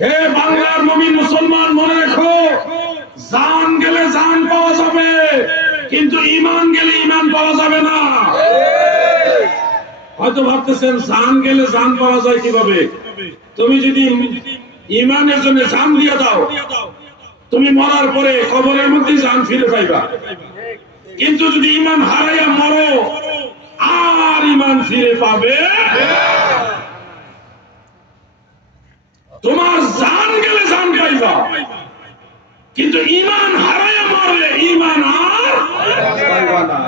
হে বাংলার মুমিন মুসলমান, মনে রেখো, জান গেলে জান পাওয়া যাবে, কিন্তু ঈমান গেলে ঈমান পাওয়া যাবে না। হয়তো ভাবতেছেন জান গেলে জান পাওয়া যায় কিভাবে? তুমি যদি ঈমানের জন্য জান দিয়ে দাও, তুমি মরার পরে কবরের মধ্যে জান ফিরে পাইবা। কিন্তু যদি ঈমান হারাইয়া মরো, আর ঈমান ফিরে পাবে? তোমার জান গেলে জান পাইবা, কিন্তু ঈমান হারাইয়া মরলে ঈমান আর পাইবা না।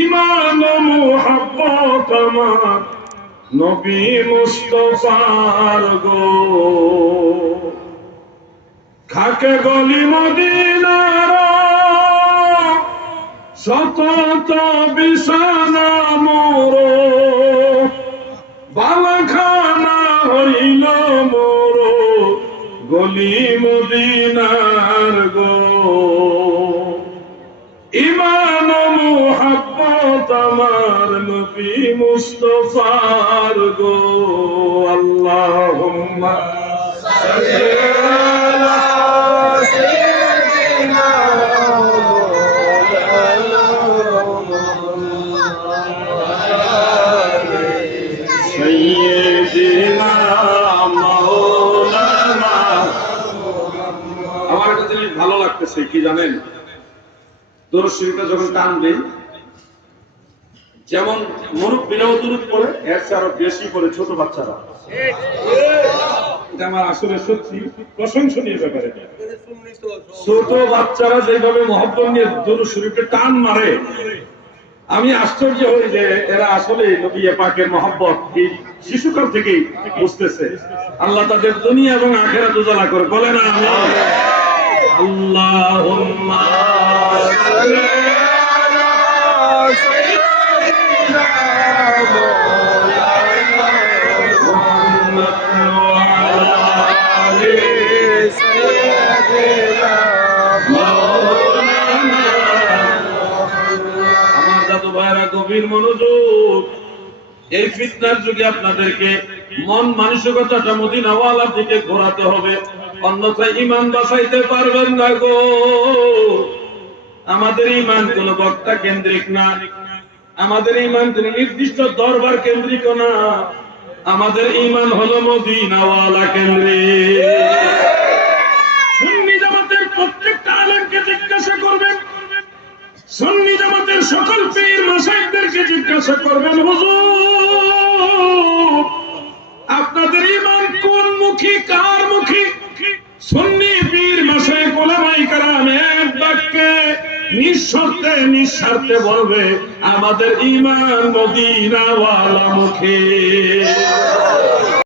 ঈমান ও মুহাব্বত আমার নবী মুস্তাফার গো, খাকে গলি মদিনার শত বিছানা মোর, বালাখানা হইল মোর গলি মদিনার গো। ঈমান ও মুহাব্বত আমার নবী মুস্তাফার গো। আল্লাহুম্মা সাল্লি আলা সাইয়্যিদিনা সাইয়্যিদিনা মাওলানা। আমার একটা জিনিস ভালো লাগতেছে কি জানেন? দরুদ শরীফটা যখন টানবে, যেমন মুরব্বিরাও দরুদ পড়ে, এর চেয়ে আরো বেশি পড়ে ছোট বাচ্চারা। এটা আমার আসলে সত্যি প্রশংসনীয় ব্যাপার। ছোট বাচ্চারা যেভাবে মহব্বত নিয়ে দরুদ শরীফে টান মারে, আমি আশ্চর্য হই যে এরা আসলে নবী পাকের মহব্বত এই শিশুকাল থেকেই বুঝতেছে। আল্লাহ তাদের দুনিয়া এবং আখিরাত উজালা করে, বলে না আমি আল্লাহুম্মা সাল্লি আলা সাইয়্যিদিনা মাওলানা মুহাম্মদ ওয়া আলা আলি সাইয়্যিদিনা মাওলানা। আমার দাদু ভাইরা গভীর মনোযোগ, এই ফিতনার যুগে আপনাদেরকে মন মানসিকতাটা মদিনাওয়ালার দিকে ঘোরাতে হবে, অন্যথায় ঈমান বাঁচাইতে পারবেন না গো। আমাদের ঈমান কোন বক্তা কেন্দ্রিক না, আমাদের ঈমান কোন নির্দিষ্ট দরবার কেন্দ্রিক না, আমাদের ঈমান হলো মদিনাওয়ালা কেন্দ্রিক। সুন্নি জামাতের প্রত্যেকটা আলেমকে জিজ্ঞাসা করবেন, সুন্নি জামাতের সকল পীর মাশায়েখদেরকে জিজ্ঞাসা করবেন, হুজুর আপনাদের ঈমান কোন মুখী, কার মুখী? সুন্নি পীর মাশায়েখ উলামায়ে কেরাম এক বাক্যে নিঃশর্তে নিঃস্বার্থে বলবে, আমাদের ঈমান মদিনাওয়ালা মুখী।